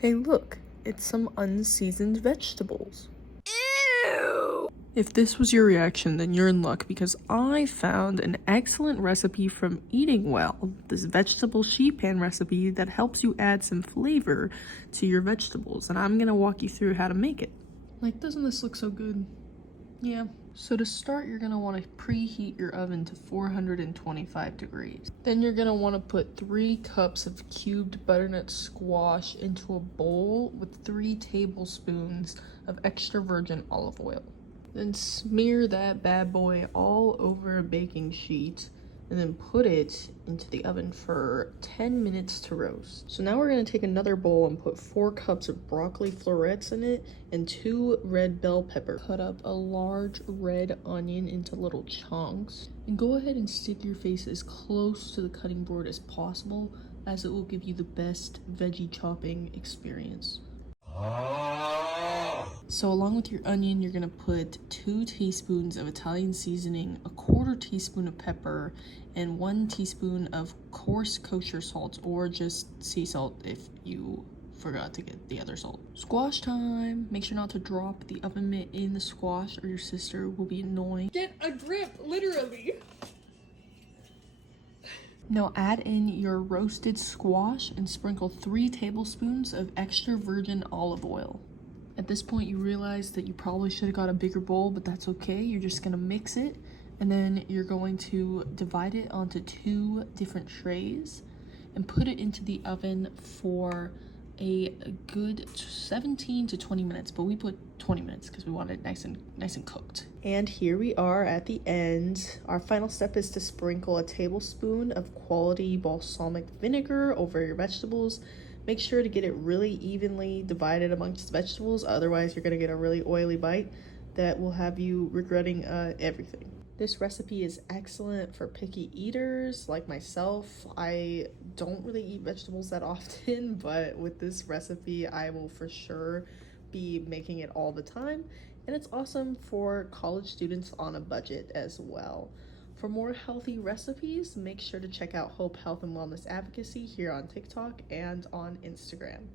Hey look, it's some unseasoned vegetables. Ew! If this was your reaction, then you're in luck because I found an excellent recipe from Eating Well, this vegetable sheet pan recipe that helps you add some flavor to your vegetables, and I'm gonna walk you through how to make it. Like, doesn't this look so good? Yeah. So to start, you're gonna wanna preheat your oven to 425 degrees. Then you're gonna wanna put 3 cups of cubed butternut squash into a bowl with 3 tablespoons of extra virgin olive oil. Then smear that bad boy all over a baking sheet and then put it into the oven for 10 minutes to roast. So now we're gonna take another bowl and put 4 cups of broccoli florets in it and 2 red bell peppers. Cut up a large red onion into little chunks and go ahead and stick your face as close to the cutting board as possible, as it will give you the best veggie chopping experience. So along with your onion, you're gonna put 2 teaspoons of Italian seasoning, a 1/4 teaspoon of pepper, and 1 teaspoon of coarse kosher salt, or just sea salt if you forgot to get the other salt. Squash time! Make sure not to drop the oven mitt in the squash or your sister will be annoying. Get a grip, literally. Now add in your roasted squash and sprinkle 3 tablespoons of extra virgin olive oil. At this point, you realize that you probably should have got a bigger bowl, but that's okay. You're just gonna mix it, and then you're going to divide it onto 2 different trays and put it into the oven for a good 17 to 20 minutes, but we put 20 minutes because we want it nice and cooked. And here we are at the end. Our final step is to sprinkle a tablespoon of quality balsamic vinegar over your vegetables. Make sure to get it really evenly divided amongst vegetables, otherwise you're gonna get a really oily bite that will have you regretting everything. This recipe is excellent for picky eaters like myself. I don't really eat vegetables that often, but with this recipe, I will for sure be making it all the time. And it's awesome for college students on a budget as well. For more healthy recipes, make sure to check out Hope Health and Wellness Advocacy here on TikTok and on Instagram.